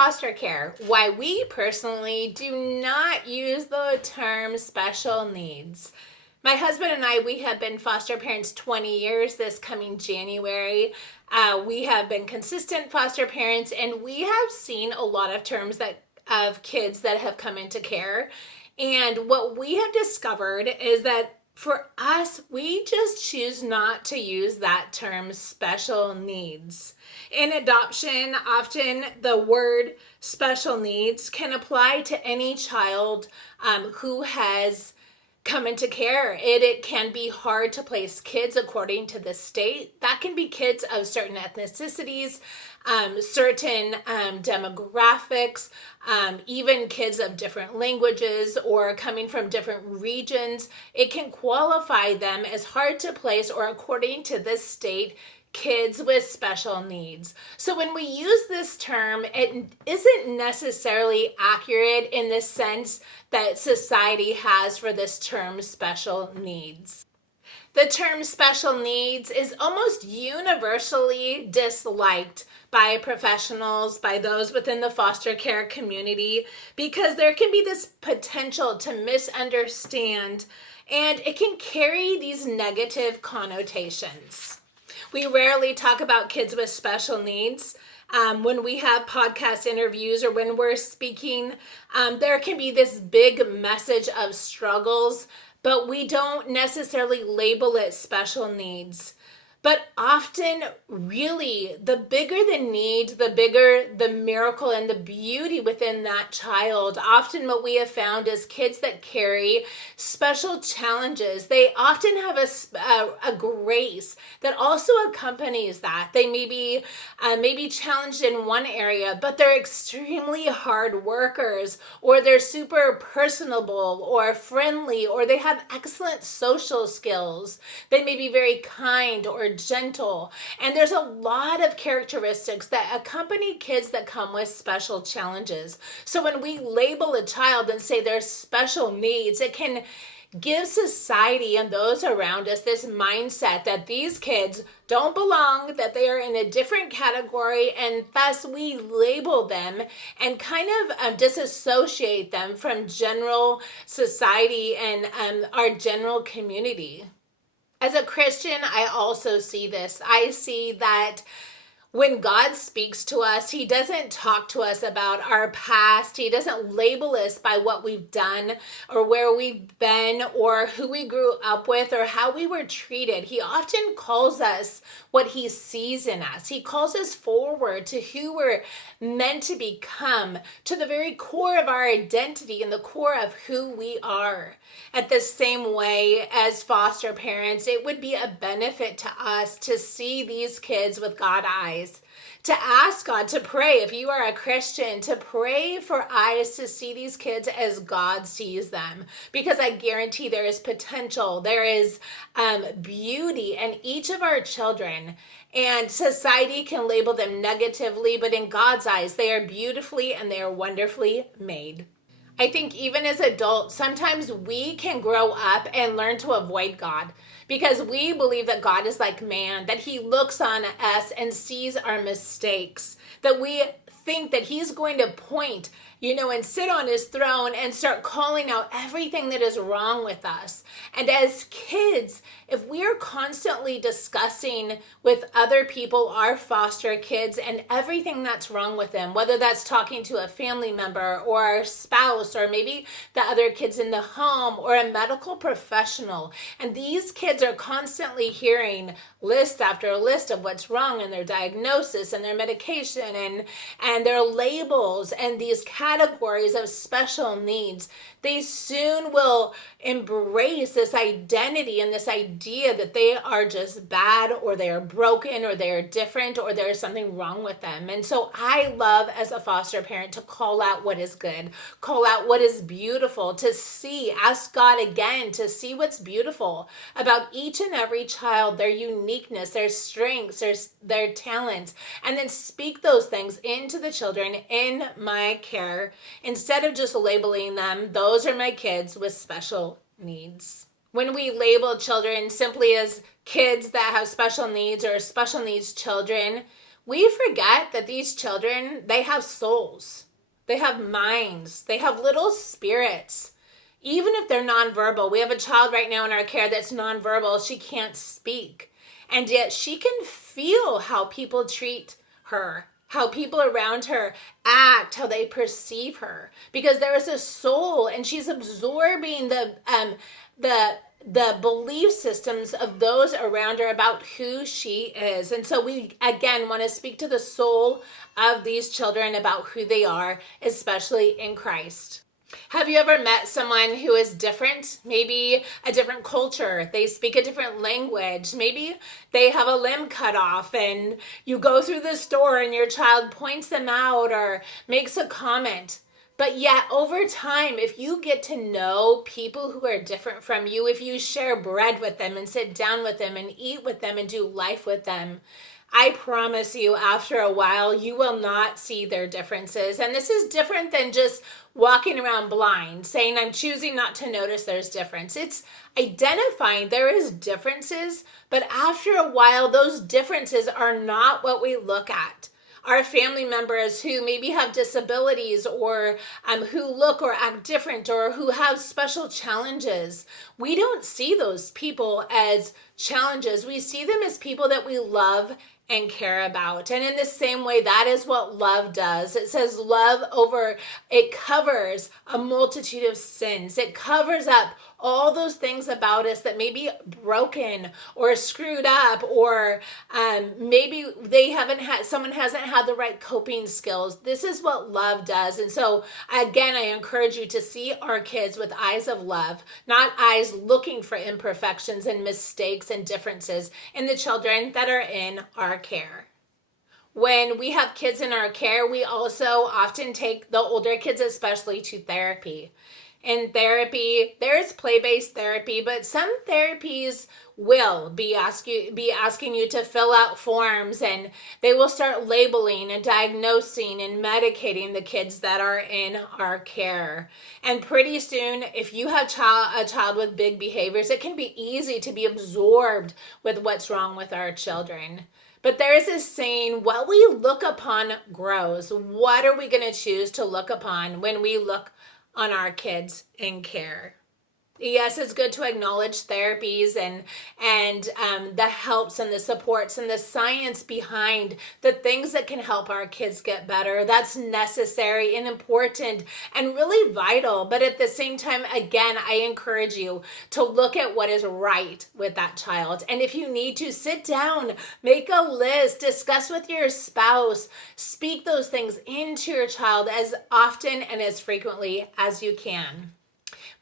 foster care, why we personally do not use the term special needs. My husband and I, we have been foster parents 20 years this coming January. We have been consistent foster parents, and we have seen a lot of terms of kids that have come into care. And what we have discovered is that for us, we just choose not to use that term special needs. In adoption, often the word special needs can apply to any child who has come into care. It can be hard to place kids according to the state. That can be kids of certain ethnicities, certain demographics, even kids of different languages or coming from different regions. It can qualify them as hard to place or according to this state kids with special needs. So when we use this term, it isn't necessarily accurate in the sense that society has for this term special needs. The term special needs is almost universally disliked by professionals, by those within the foster care community, because there can be this potential to misunderstand, and it can carry these negative connotations. We rarely talk about kids with special needs. When we have podcast interviews or when we're speaking, there can be this big message of struggles, but we don't necessarily label it special needs. But often, really, the bigger the need, the bigger the miracle and the beauty within that child. Often what we have found is kids that carry special challenges, they often have a grace that also accompanies that. They may be challenged in one area, but they're extremely hard workers, or they're super personable or friendly, or they have excellent social skills. They may be very kind or gentle. And there's a lot of characteristics that accompany kids that come with special challenges. So when we label a child and say there's special needs, it can give society and those around us this mindset that these kids don't belong, that they are in a different category, and thus we label them and kind of disassociate them from general society and our general community. As a Christian, I also see this. I see that when God speaks to us, He doesn't talk to us about our past. He doesn't label us by what we've done or where we've been or who we grew up with or how we were treated. He often calls us what He sees in us. He calls us forward to who we're meant to become, to the very core of our identity and the core of who we are. At the same way as foster parents, it would be a benefit to us to see these kids with God eyes, to ask God, to pray, if you are a Christian, to pray for eyes to see these kids as God sees them. Because I guarantee there is potential, there is beauty in each of our children. And society can label them negatively, but in God's eyes, they are beautifully and they are wonderfully made. I think even as adults, sometimes we can grow up and learn to avoid God because we believe that God is like man, that He looks on us and sees our mistakes, that we think that He's going to point, and sit on His throne and start calling out everything that is wrong with us. And as kids, if we are constantly discussing with other people, our foster kids, and everything that's wrong with them, whether that's talking to a family member or our spouse or maybe the other kids in the home or a medical professional, and these kids are constantly hearing list after list of what's wrong and their diagnosis and their medication and their labels and these categories of special needs, they soon will embrace this identity and this idea that they are just bad or they are broken or they are different or there is something wrong with them. And so I love as a foster parent to call out what is good, call out what is beautiful, to see, ask God again to see what's beautiful about each and every child, their uniqueness, their strengths, their talents, and then speak those things into the children in my care instead of just labeling them, those are my kids with special needs. When we label children simply as kids that have special needs or special needs children, We forget that these children, they have souls, they have minds, they have little spirits. Even if they're nonverbal, we have a child right now in our care that's nonverbal. She can't speak. And yet she can feel how people treat her, how people around her act, how they perceive her, because there is a soul, and she's absorbing the belief systems of those around her about who she is. And so we again want to speak to the soul of these children about who they are, especially in Christ. Have you ever met someone who is different? Maybe a different culture. They speak a different language. Maybe they have a limb cut off and you go through the store and your child points them out or makes a comment. But yet over time, if you get to know people who are different from you, if you share bread with them and sit down with them and eat with them and do life with them, I promise you, after a while, you will not see their differences. And this is different than just walking around blind, saying, I'm choosing not to notice there's difference. It's identifying there is differences, but after a while, those differences are not what we look at. Our family members who maybe have disabilities or who look or act different or who have special challenges, we don't see those people as challenges. We see them as people that we love and care about. And in the same way, that is what love does. It says it covers a multitude of sins. It covers up all those things about us that may be broken or screwed up, or maybe someone hasn't had the right coping skills. This is what love does. And so again, I encourage you to see our kids with eyes of love, not eyes looking for imperfections and mistakes and differences in the children that are in our care. When we have kids in our care, we also often take the older kids especially to therapy. In therapy, there's play-based therapy, but some therapies will be asking you to fill out forms, and they will start labeling and diagnosing and medicating the kids that are in our care. And pretty soon, if you have a child with big behaviors, it can be easy to be absorbed with what's wrong with our children. But there is this saying, what we look upon grows. What are we going to choose to look upon when we look on our kids in care? Yes, it's good to acknowledge therapies and the helps and the supports and the science behind the things that can help our kids get better. That's necessary and important and really vital. But at the same time, again, I encourage you to look at what is right with that child. And if you need to, sit down, make a list, discuss with your spouse, speak those things into your child as often and as frequently as you can.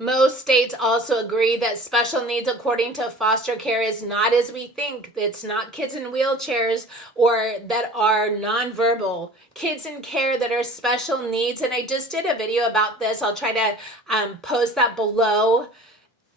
Most states also agree that special needs according to foster care is not as we think. It's not kids in wheelchairs or that are nonverbal. Kids in care that are special needs, and I just did a video about this. I'll try to post that below.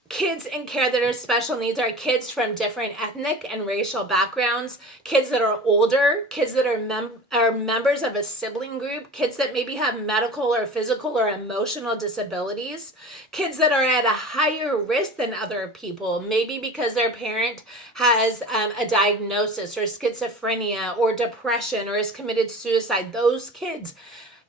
Kids in care that are special needs are kids from different ethnic and racial backgrounds, kids that are older, kids that are members of a sibling group, kids that maybe have medical or physical or emotional disabilities, kids that are at a higher risk than other people, maybe because their parent has a diagnosis or schizophrenia or depression or has committed suicide. Those kids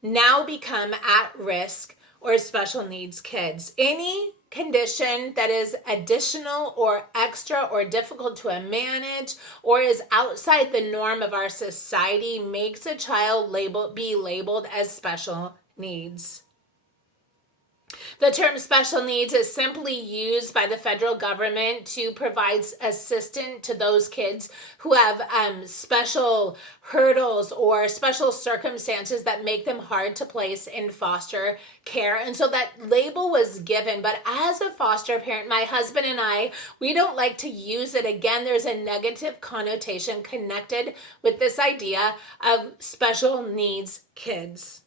now become at risk or special needs kids. Any condition that is additional or extra or difficult to manage or is outside the norm of our society makes a child be labeled as special needs. The term special needs is simply used by the federal government to provide assistance to those kids who have special hurdles or special circumstances that make them hard to place in foster care. And so that label was given. But as a foster parent, my husband and I, we don't like to use it. Again, there's a negative connotation connected with this idea of special needs kids.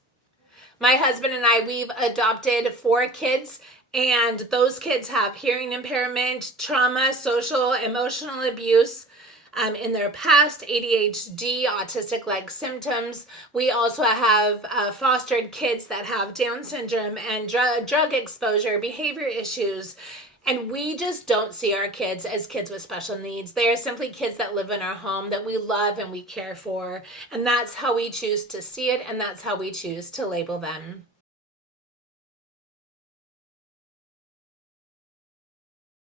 My husband and I, we've adopted 4 kids, and those kids have hearing impairment, trauma, social, emotional abuse in their past, ADHD, autistic-like symptoms. We also have fostered kids that have Down syndrome and drug exposure, behavior issues. And we just don't see our kids as kids with special needs. They are simply kids that live in our home that we love and we care for. And that's how we choose to see it, and that's how we choose to label them.